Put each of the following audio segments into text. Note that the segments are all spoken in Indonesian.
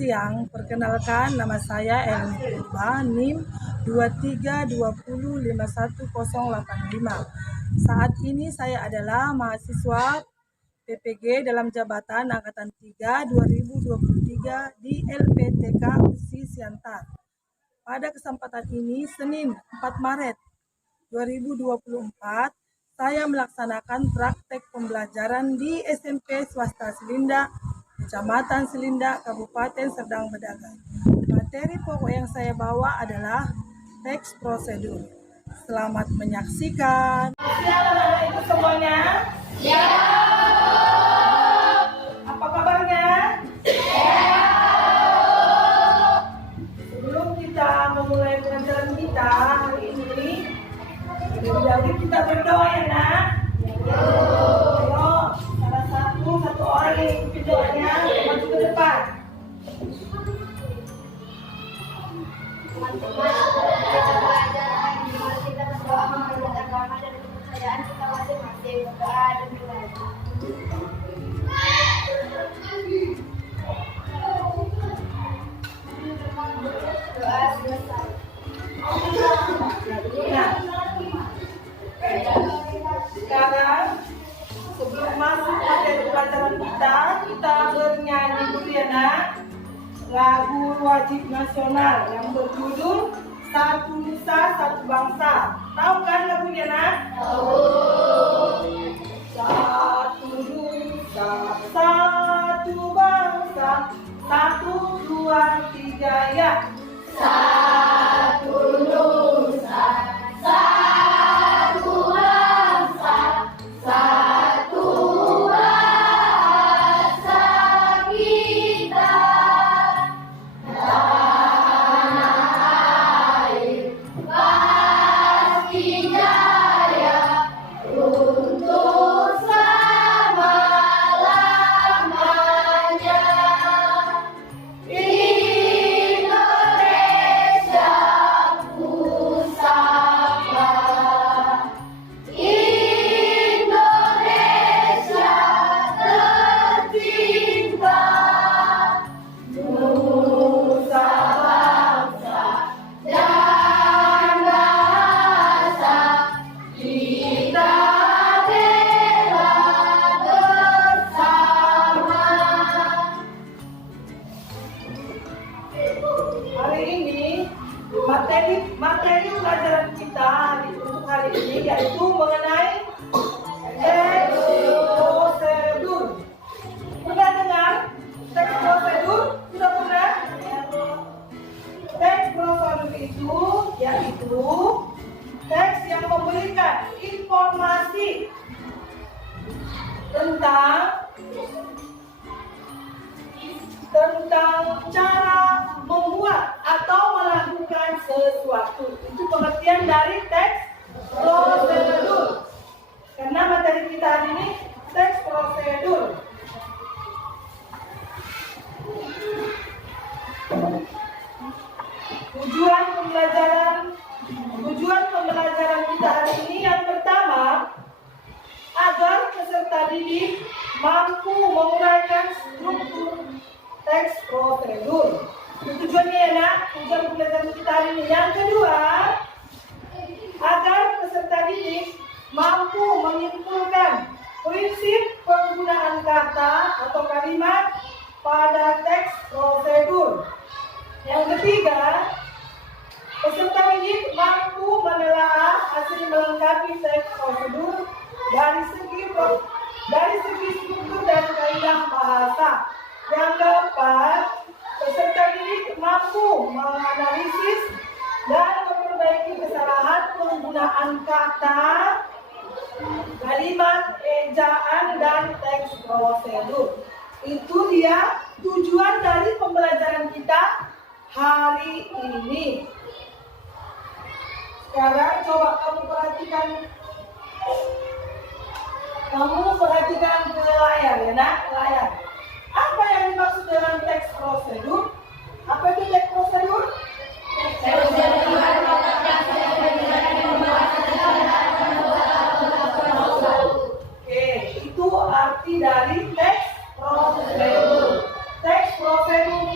siang, perkenalkan nama saya Elmi Purba, NIM 23205105. Saat ini saya adalah mahasiswa PPG dalam jabatan Angkatan 3 2023 di LPTK USI Siantar. Pada kesempatan ini, Senin 4 Maret 2024, saya melaksanakan praktek pembelajaran di SMP Swasta Selinda, Kecamatan Selinda, Kabupaten Serdang Bedagai. Materi pokok yang saya bawa adalah teks prosedur. Selamat menyaksikan. Siapa itu semuanya? Ya. Apa kabarnya? Ya. Sebelum kita memulai pelajaran kita hari ini, jadi kita berdoa ya nak. Ayo, salah satu orang yang ikuti doanya maju ke depan. Teman-teman, kita pelajaran di mana kita berdoa mengenai agama dan kepercayaan kita masing-masing. Berdoa dan belajar. Doa selesai. Sekarang sebelum masuk materi pelajaran kita bernyanyi dulu ya nak, lagu wajib nasional yang berjudul Satu Nusa Satu Bangsa. Tahu kan lagunya nak? Tahu. Satu nusa, satu bangsa, 1, 2, 3 ya. Satu nusa, satu bangsa, satu bahasa kita. Tanah air pasti jaya untuk selama-lamanya. Indonesia pusaka, Indonesia tercinta, nusa bangsa dan bahasa kita bela bersama. Hari ini materi pelajaran kita untuk hari ini yaitu mengenai teks prosedur. Pernah dengar teks prosedur? Sudah pernah? Teks prosedur itu yaitu teks yang memberikan informasi tentang cara membuat atau melakukan sesuatu. Itu pengertian dari teks prosedur. Karena materi kita hari ini teks prosedur. Tujuan pembelajaran kita hari ini yang pertama, agar peserta didik mampu menguraikan struktur teks prosedur. Itu tujuannya ya nak, tujuan pembelajaran kita hari ini. Yang kedua, agar peserta didik mampu menyimpulkan prinsip penggunaan kata atau kalimat pada teks prosedur. Yang ketiga, peserta didik mampu menelaah hasil melengkapi teks prosedur dari segi struktur dan kaidah bahasa. Yang keempat, peserta didik mampu menganalisis dan memperbaiki kesalahan penggunaan kata, kalimat, ejaan, dan teks prosedur. Itu dia tujuan dari pembelajaran kita hari ini. Sekarang coba kamu perhatikan ke layar ya nak, layar. Apa yang dimaksud dengan teks prosedur? Apa itu teks prosedur? Oke, itu arti dari teks prosedur. Teks prosedur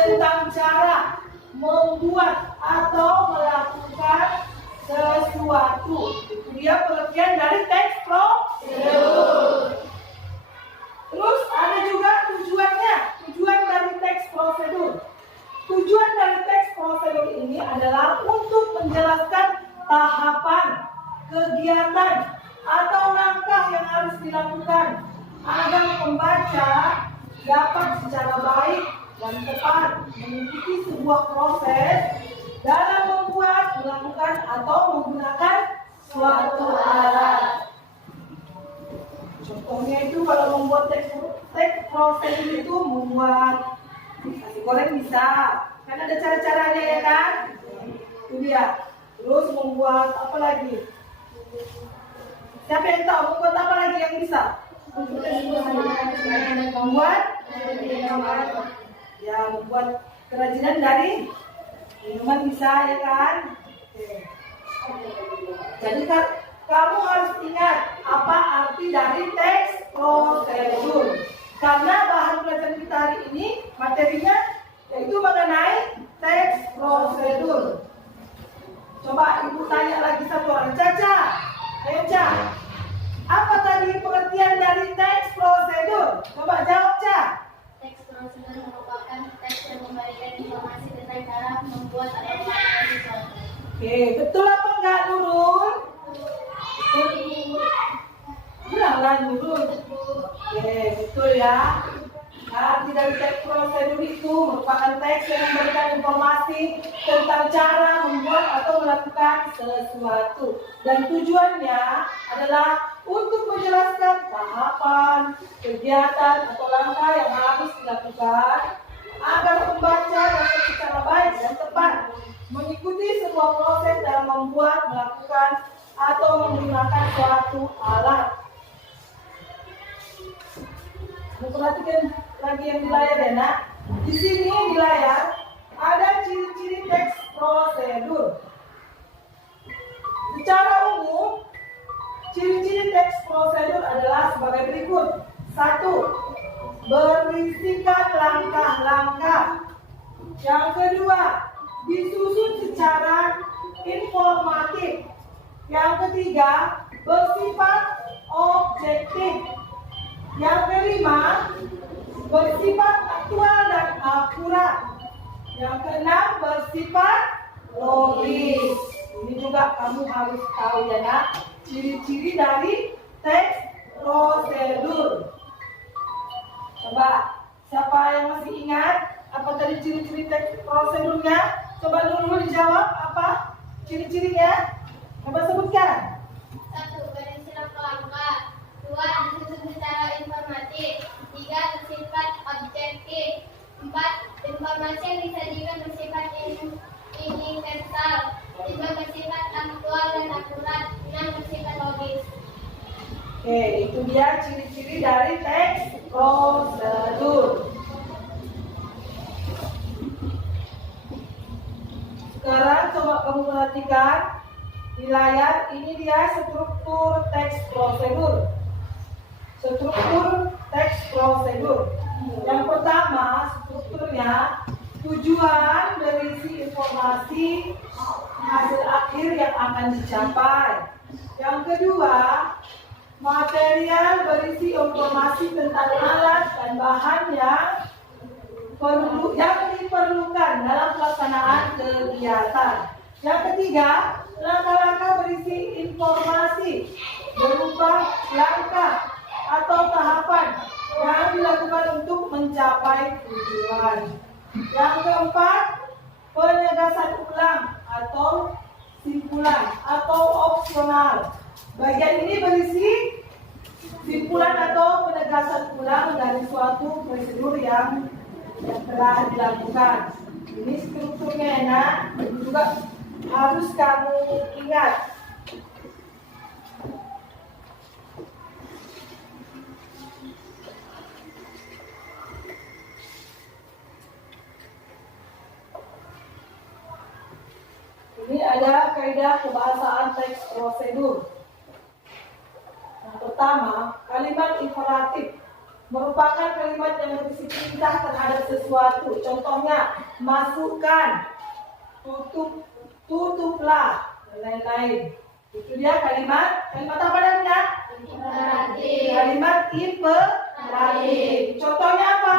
tentang cara membuat atau melakukan sesuatu. Itu dia pengertian dari teks prosedur. Terus ada juga tujuannya, tujuan dari teks prosedur. Tujuan dari teks prosedur ini adalah untuk menjelaskan tahapan, kegiatan, atau langkah yang harus dilakukan agar pembaca dapat secara baik dan tepat mengikuti sebuah proses dalam membuat, melakukan, atau menggunakan suatu alat. Contohnya itu kalau membuat teks prosedur itu membuat nasi goreng bisa, kan ada cara-caranya ya kan? Itu dia. Terus membuat apa lagi? Siapa yang tahu membuat apa lagi yang bisa? Membuat ya, membuat kerajinan dari minuman bisa ya kan? Jadi kan kamu harus ingat apa arti dari teks prosedur. Karena bahan pelajaran kita hari ini materinya yaitu mengenai teks prosedur. Coba ibu tanya lagi satu orang. Caca, ayo Ca. Apa tadi pengertian dari teks prosedur? Coba jawab Ca. Teks prosedur merupakan teks yang memberikan informasi tentang cara membuat atau melakukan sesuatu. Oke, betul apa enggak Nurul? Bilanglah Nurul. Oke, betul ya. Arti dari teks prosedur itu merupakan teks yang memberikan informasi tentang cara membuat atau melakukan sesuatu. Dan tujuannya adalah untuk menjelaskan tahapan, kegiatan, atau langkah yang harus dilakukan agar pembaca dapat secara baik dan tepat mengikuti sebuah proses dalam membuat, melakukan, atau menggunakan suatu alat. Perhatikan lagi yang di layar ya nak. Di sini di layar ada ciri-ciri teks prosedur. Secara umum, ciri-ciri teks prosedur adalah sebagai berikut. 1. Berisikan langkah-langkah. Yang kedua, disusun secara informatif. Yang ketiga, bersifat objektif. Yang kelima, bersifat aktual dan akurat. Yang keenam, bersifat logis. Ini juga kamu harus tahu ya nak, ciri-ciri dari teks prosedur. Coba, siapa yang masih ingat apa tadi ciri-ciri teks prosedurnya? Coba dulu dijawab apa ciri-cirinya. Coba sebutkan. 1. Berisi langkah-langkah. 2. Disusun secara informatif. 3. Bersifat objektif. 4. Informasi yang disajikan bersifat universal. 5. Bersifat aktual dan akurat. 6. Bersifat logis. Oke, itu dia ciri-ciri dari teks prosedur. Sekarang coba kamu perhatikan di layar, ini dia struktur teks prosedur. Struktur teks prosedur. Yang pertama, strukturnya tujuan, berisi informasi, hasil akhir yang akan dicapai. Yang kedua, material, berisi informasi tentang alat dan bahan yang diperlukan dalam pelaksanaan kegiatan. Yang ketiga, langkah-langkah berisi informasi berupa langkah atau tahapan yang dilakukan untuk mencapai tujuan. Yang keempat, penegasan ulang atau simpulan atau opsional. Bagian ini berisi simpulan atau penegasan ulang dari suatu prosedur yang telah dilakukan. Ini strukturnya enak, ini juga harus kamu ingat. Ini ada kaidah kebahasaan teks prosedur. Yang pertama, kalimat imperatif. merupakan kalimat yang berisi perintah terhadap sesuatu. Contohnya, masukkan, tutuplah, dan lain-lain. Itu dia kalimat apa namanya? Imperatif. Kalimat imperatif. Contohnya apa?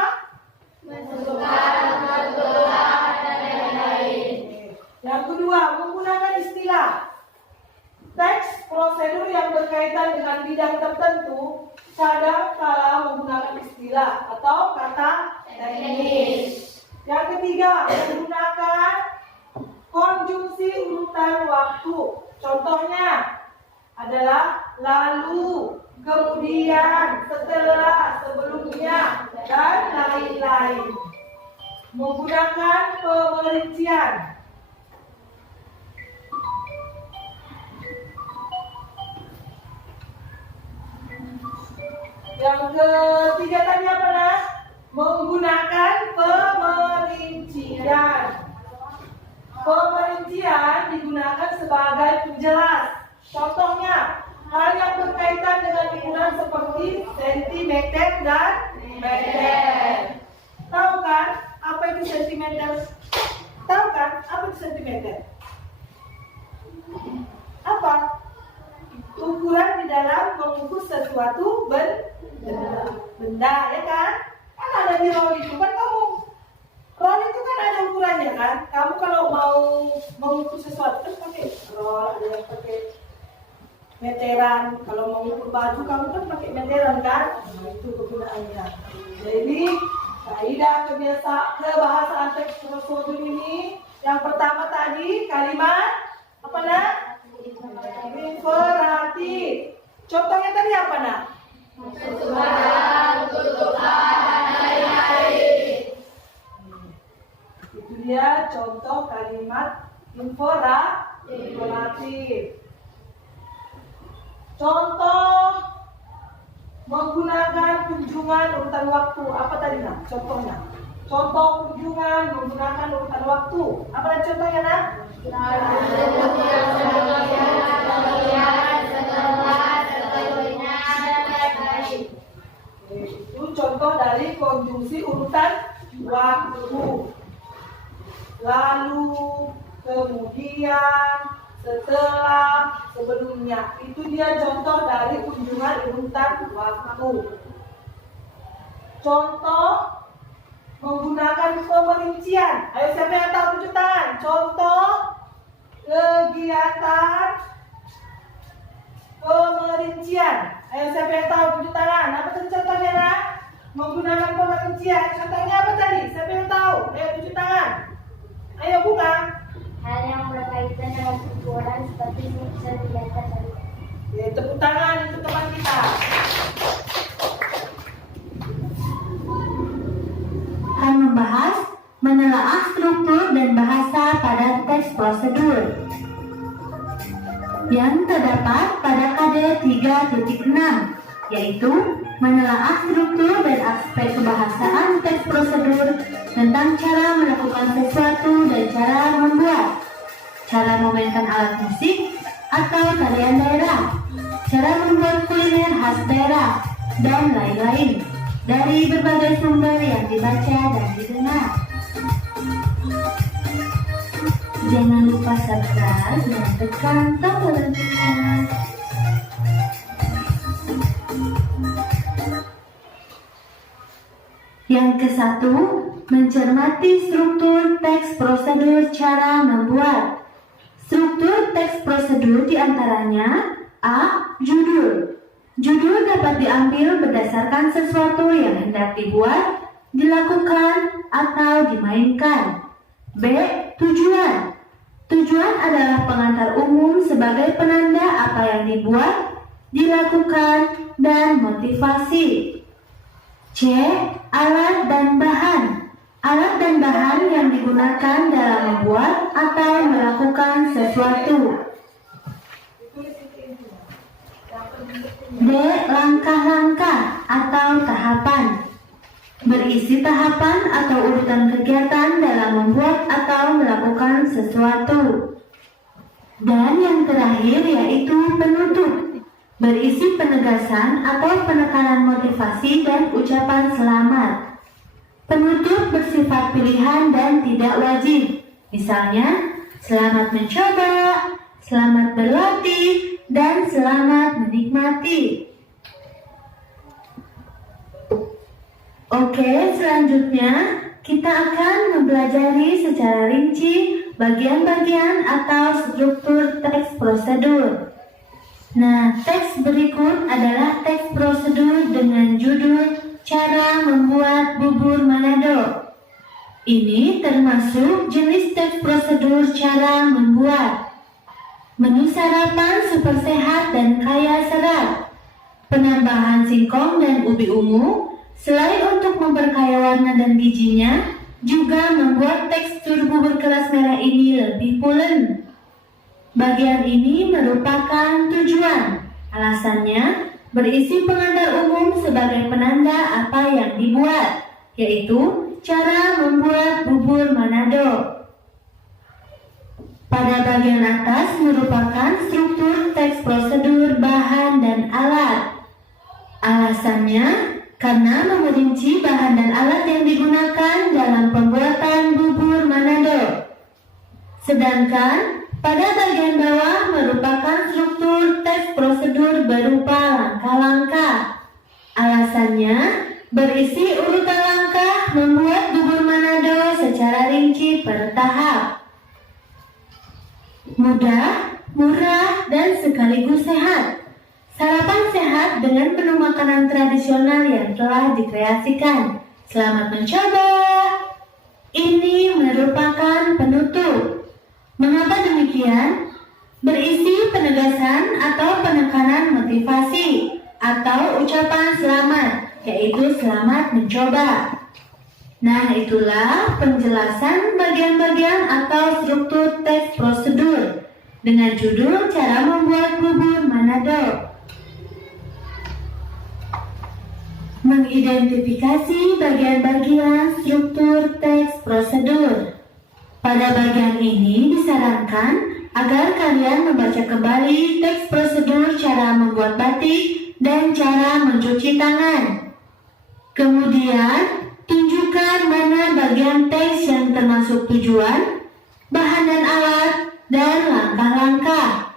Masukkan, tutuplah, dan lain-lain. Yang kedua, menggunakan istilah. Teks prosedur yang berkaitan dengan bidang tertentu kadang kala menggunakan istilah atau kata teknis. Yang ketiga, menggunakan konjungsi urutan waktu. Contohnya adalah lalu, kemudian, setelah, sebelumnya, dan lain-lain. Menggunakan pemerincian. Yang ketiga tadi apa nah? Menggunakan pemerincian. Pemerincian digunakan sebagai penjelas. Contohnya, hal yang berkaitan dengan ukuran seperti sentimeter dan meter. Tahu kan apa itu sentimeter? Tahu kan apa itu sentimeter? Apa? Ukuran di dalam mengukur sesuatu benda, ya kan? Kan ada di roll itu kan kamu. Roll itu kan ada ukurannya kan? Kamu kalau mau mengukur sesuatu kan pakai roll, ada yang pakai meteran. Kalau mau mengukur baju kamu kan pakai meteran kan? Nah, itu kegunaannya. Jadi kaidah kebahasaan teks prosedur ini yang pertama tadi kalimat apa nak? Imperatif. Contohnya tadi apa nak? Masukkan, tutuplah, dan lain-lain. Itu dia contoh kalimat imperatif. Contoh menggunakan kunjungan urutan waktu. Apa tadi nak? Contohnya. Contoh kunjungan menggunakan urutan waktu. Apa tadi contohnya nak? Itu contoh dari konjungsi urutan waktu. Lalu, kemudian, setelah, sebelumnya. Itu dia contoh dari kunjungan urutan waktu. Contoh menggunakan pemerincian. Ayo siapa yang tahu tunjuk tangan? Contoh kegiatan pemerincian. Ayo siapa yang tahu tunjuk tangan? Apa tadi contohnya nak? Menggunakan pemerincian. Contohnya apa tadi? Siapa yang tahu? Ayo tunjuk tangan. Ayo bunga. Hal yang berkaitan dengan ukuran seperti sentimeter tadi. Ya, tepuk tangan untuk teman kita. Akan membahas menelaah struktur dan bahasa pada teks prosedur yang terdapat pada KD 3.6, yaitu menelaah struktur dan aspek kebahasaan teks prosedur tentang cara melakukan sesuatu dan cara membuat, cara memainkan alat musik atau tarian daerah, cara membuat kuliner khas daerah, dan lain-lain dari berbagai sumber yang dibaca dan didengar. Jangan lupa subscribe dan tekan tombol loncengnya. Yang ke-1, mencermati struktur teks prosedur cara membuat. Struktur teks prosedur diantaranya A. Judul. Judul dapat diambil berdasarkan sesuatu yang hendak dibuat, dilakukan, atau dimainkan. B. Tujuan. Tujuan adalah pengantar umum sebagai penanda apa yang dibuat, dilakukan, dan motivasi. C. Alat dan bahan. Alat dan bahan yang digunakan dalam membuat atau melakukan sesuatu. D. Langkah-langkah atau tahapan. Berisi tahapan atau urutan kegiatan dalam membuat atau melakukan sesuatu. Dan yang terakhir yaitu penutup. berisi penegasan atau penekanan motivasi dan ucapan selamat. Penutup bersifat pilihan dan tidak wajib. Misalnya, selamat mencoba, selamat berlatih, dan selamat menikmati. Oke, selanjutnya kita akan mempelajari secara rinci bagian-bagian atau struktur teks prosedur. Nah, teks berikut adalah teks prosedur dengan judul Cara Membuat Bubur Manado. Ini termasuk jenis teks prosedur cara membuat. Menu sarapan super sehat dan kaya serat. Penambahan singkong dan ubi ungu, selain untuk memperkaya warna dan gizinya, juga membuat tekstur bubur keras merah ini lebih pulen. Bagian ini merupakan tujuan. Alasannya berisi pengantar umum sebagai penanda apa yang dibuat, yaitu cara membuat bubur Manado. Pada bagian atas merupakan struktur teks prosedur bahan dan alat. Alasannya karena merinci bahan dan alat yang digunakan dalam pembuatan bubur Manado. Sedangkan pada bagian bawah merupakan struktur teks prosedur berupa langkah-langkah. Alasannya berisi urutan langkah membuat bubur Manado secara rinci per tahap. Mudah, murah, dan sekaligus sehat. Sarapan sehat dengan menu makanan tradisional yang telah dikreasikan. Selamat mencoba. Ini merupakan penutup. Mengapa demikian? Berisi penegasan atau penekanan motivasi atau ucapan selamat, yaitu selamat mencoba. Nah, itulah penjelasan bagian-bagian atau struktur teks prosedur dengan judul Cara Membuat Bubur Manado. Mengidentifikasi bagian-bagian struktur teks prosedur. Pada bagian ini disarankan agar kalian membaca kembali teks prosedur cara membuat batik dan cara mencuci tangan. Kemudian, tunjukkan mana bagian teks yang termasuk tujuan, bahan dan alat, dan langkah-langkah.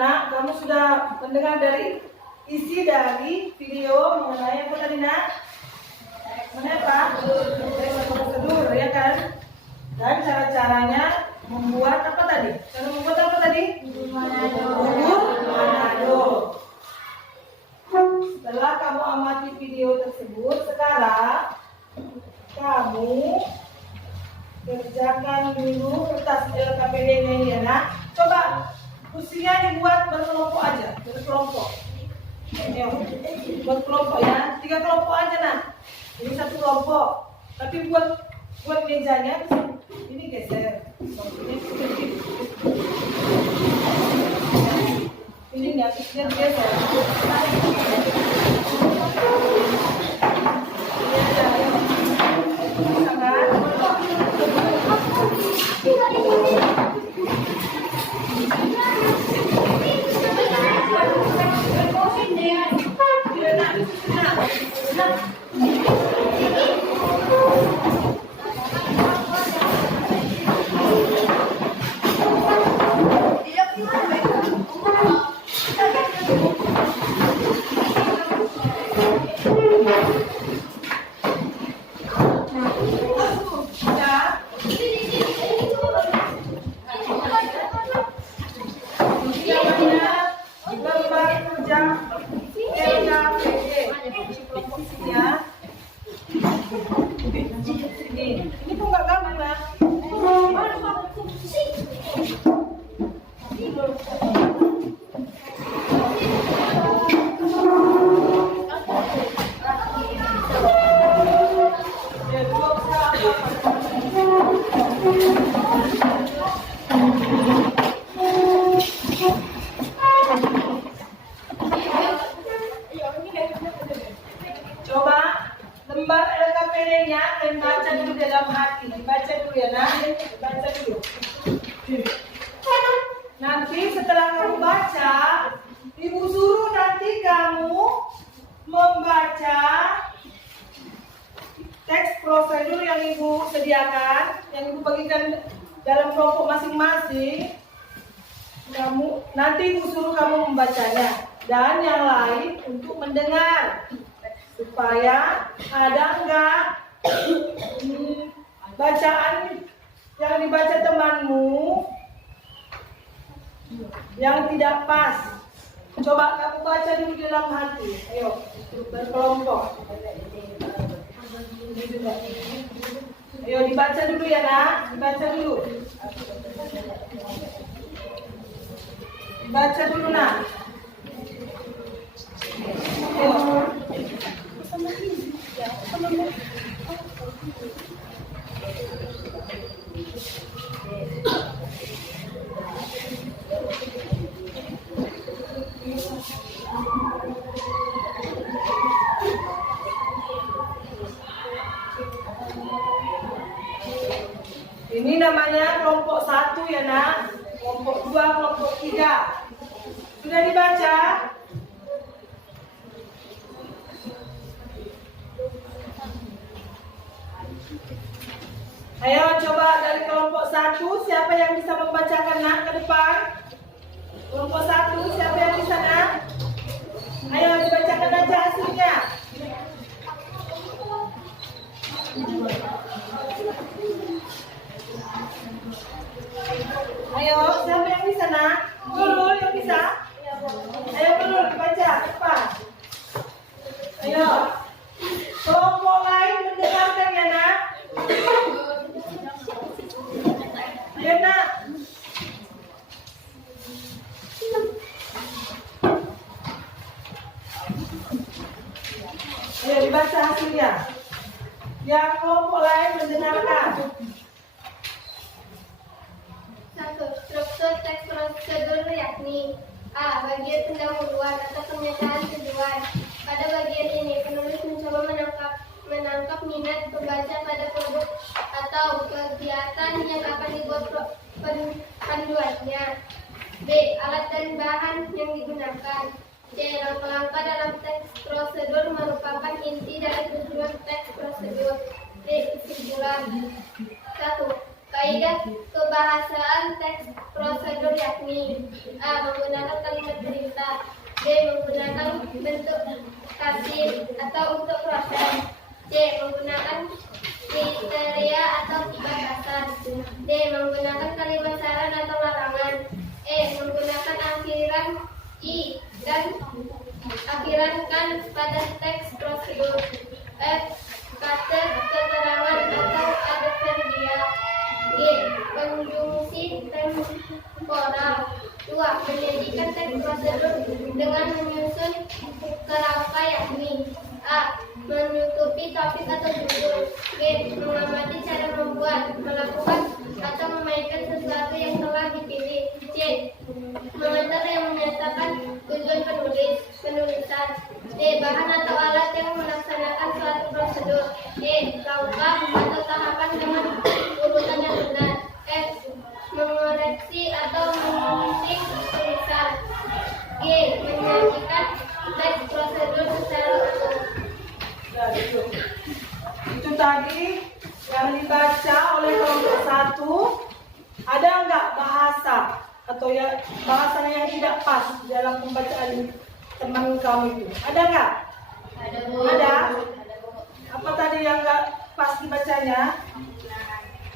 Kamu sudah mendengar dari isi dari video mengenai apa tadi nak? Mengenai apa? Prosedur ya kan? Dan cara-caranya membuat apa tadi? Cara membuat apa tadi? Bubur Manado. Setelah kamu amati video tersebut, sekarang kamu kerjakan dulu kertas LKPD-nya ini ya nak. Coba usia dibuat berkelompok aja, berkelompok. Ya, buat kelompok ya, 3 kelompok aja nah. Ini 1 kelompok. Tapi buat mejanya ini geser. Ini nggak geser. membaca teks prosedur yang Ibu sediakan, yang Ibu bagikan dalam kelompok masing-masing. Nanti Ibu suruh kamu membacanya dan yang lain untuk mendengar supaya ada enggak bacaan yang dibaca temanmu yang tidak pas. Coba kamu baca dulu di dalam hati. Ayo, berkelompok. Ayo dibaca dulu ya nak, dibaca dulu. Baca dulu nak. Ayo. Ini namanya kelompok 1 ya nak, kelompok 2, kelompok 3. Sudah dibaca? Ayo coba dari kelompok 1, siapa yang bisa membacakan nak ke depan? Kelompok 1, siapa yang bisa nak? Ayo dibacakan aja hasilnya. Ayo, siapa yang bisa nak? Nurul yang bisa? Ayo Nurul, baca cepat. Ayo, kelompok lain mendengarkan ya nak? Ayo nak. Ayo dibaca hasilnya. Yang kelompok lain mendengarkan. 1. Struktur teks prosedur yakni A. Bagian pendahuluan atau pernyataan tujuan. Pada bagian ini, penulis mencoba menangkap minat pembaca pada produk atau kegiatan yang akan dibuat panduannya. B. Alat dan bahan yang digunakan. C. Langkah-langkah dalam teks prosedur merupakan inti dari tujuan teks prosedur. D. Kesimpulan. 1. Kaidah kebahasaan teks prosedur yakni A. Menggunakan kalimat perintah. B. Menggunakan bentuk kasih atau untuk proses. C. Menggunakan kriteria atau batasan. D. Menggunakan kalimat saran atau larangan. E. Menggunakan akhiran I dan akhiran kan pada teks prosedur. F. Kata keterangan atau adverbial. G. Konjungsi temporal. 2. Menyajikan teks prosedur dengan menyusun kerangka yakni A. Menutupi topik atau judul. B. Mengamati cara membuat, melakukan atau memainkan sesuatu yang telah dipilih. C. Mengantar yang menyatakan tujuan penulisan. D. Bahan atau alat yang melaksanakan suatu prosedur. E. Langkah atau tahapan dengan urutan yang benar. F. Mengoreksi atau mengunting tulisan. G. Menyajikan teks prosedur secara utuh. Itu tadi yang dibaca oleh kelompok 1. Ada enggak bahasa atau ya bahasa yang tidak pas dalam pembacaan teman kamu itu? Ada enggak? Ada. Apa tadi yang enggak pas dibacanya?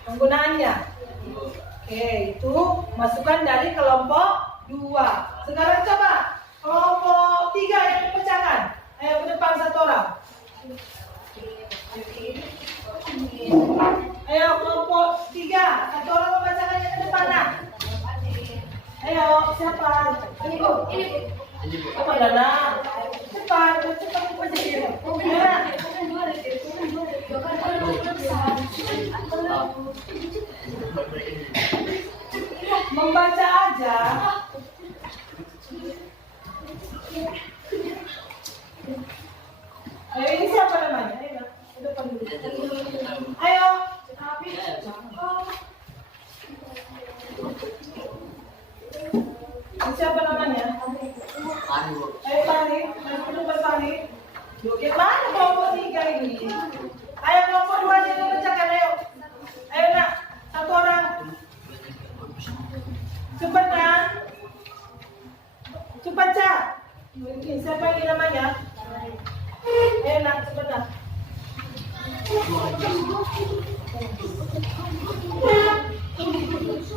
Penggunaannya. Oke, itu masukan dari kelompok 2. Sekarang coba kelompok 3 yang dipecahkan. Ayo ke depan satu orang. Ayo kelompok 3, satu orang membacakannya ke depan nak. Ayo siapa? Ini bu. Apa Dana? Cepat baca dia. Membaca aja. Ayo ini siapa namanya? Ayo, ke depan dulu. Ayo. Siapa namanya? Ayo Tani, maju ke depan Tani. Oke. Cepat nak. Cepat Cak. Ini siapa ini namanya? Ayo nak, cepat nak.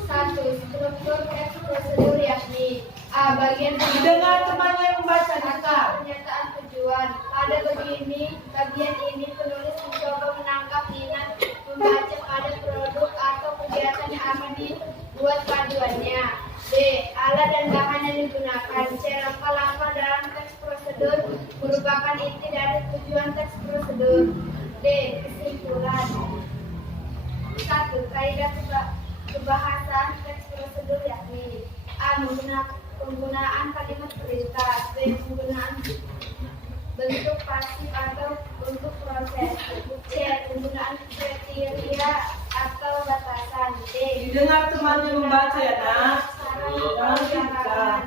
Satu, struktur teks prosedur yakni A. Bagian Dengar temannya membaca Dika. pernyataan tujuan. Pada bagian ini penulis mencoba menangkap minat membaca pada produk atau kegiatan yang akan dibuat paduannya. B. Alat dan bahan yang digunakan. C. Langkah-langkah dalam teks prosedur merupakan inti dari tujuan teks prosedur. D. Kesimpulan. 1. Kaidah kebahasaan teks prosedur yakni A. Penggunaan kalimat perintah. B. Penggunaan bentuk pasif atau untuk proses. C. Penggunaan kriteria atau batasan. D. Didengar temannya membaca ya nak. Syarat.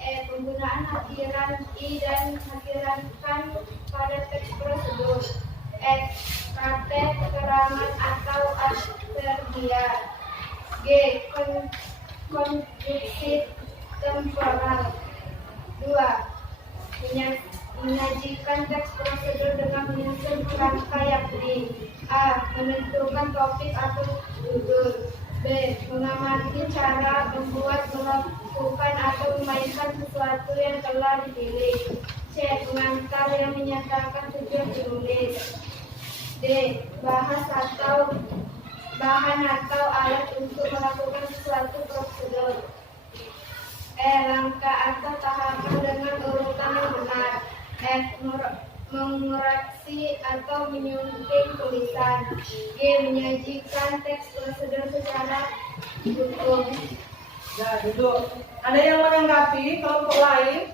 E. Penggunaan hadiran I dan hadirankan pada teks prosedur. X. Praktek keterangan atau adverbial. G. Konjungsi temporal. 2. Menyajikan teks prosedur dengan menyusun rangka yakni A. Menentukan topik atau judul. B. Mengamati cara membuat, melakukan atau memainkan sesuatu yang telah dipilih. C. Pengantar yang menyatakan tujuan penulis. D. Bahan atau alat untuk melakukan suatu prosedur. E. Langkah atau tahapan dengan urutan yang benar. F. Mengoreksi atau menyunting tulisan. G. Menyajikan teks prosedur secara hukum. Nah, duduk. Ada yang menanggapi kelompok lain?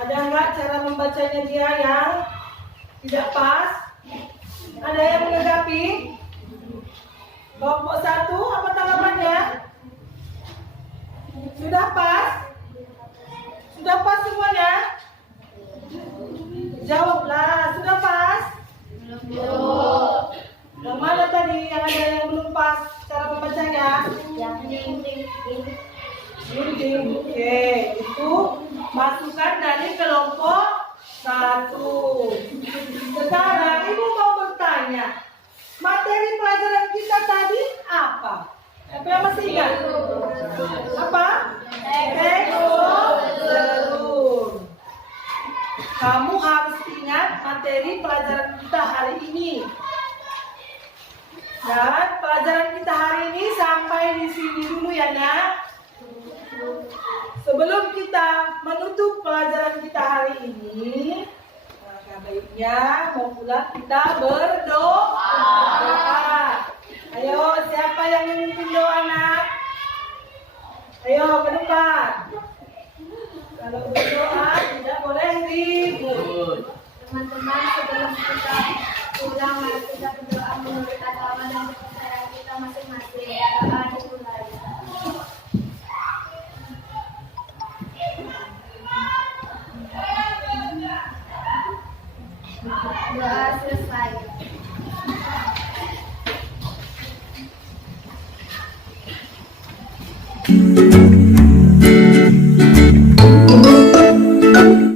Ada enggak cara membacanya dia yang tidak pas? Ada yang menanggapi? Kelompok 1, apa tanggapannya? Sudah pas? Sudah pas semuanya? Jawablah, sudah pas? Belum. Yang mana tadi yang ada yang belum pas cara membacanya? Yang Dinding. Oke, itu masukan dari kelompok 1. Sekarang Ibu mau bertanya, materi pelajaran kita tadi apa? Apa yang masih ingat? Apa? Teks prosedur. Kamu harus ingat materi pelajaran kita hari ini. Dan pelajaran kita hari ini sampai di sini dulu ya nak. Sebelum kita menutup pelajaran kita hari ini, maka baiknya mau pulang kita berdoa. Ayo, siapa yang memimpin doa nak? Ayo ke depan. Kalau berdoa tidak boleh ribut. teman-teman, sebelum kita pulang, mari kita berdoa menurut agama dan kepercayaan kita masing-masing.